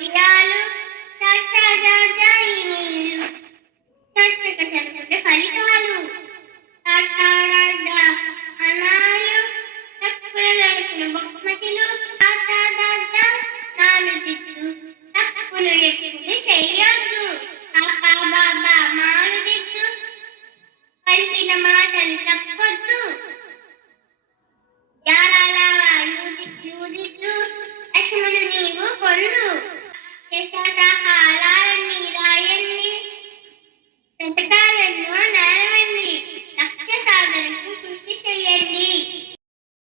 ముత్యాలు చాచాజాజాయినీలు చక్కక చక్కక ఫలితాలు టాటాడాడా అనాలు తప్పుల గడుపున బహుమతులు టాటాడాడా నాలుదిద్దు తప్పులు ఎప్పుడు చెయ్యొద్దు పాపా బాబా మాలుదిద్దు పలికిన మాటలు తప్పొద్దు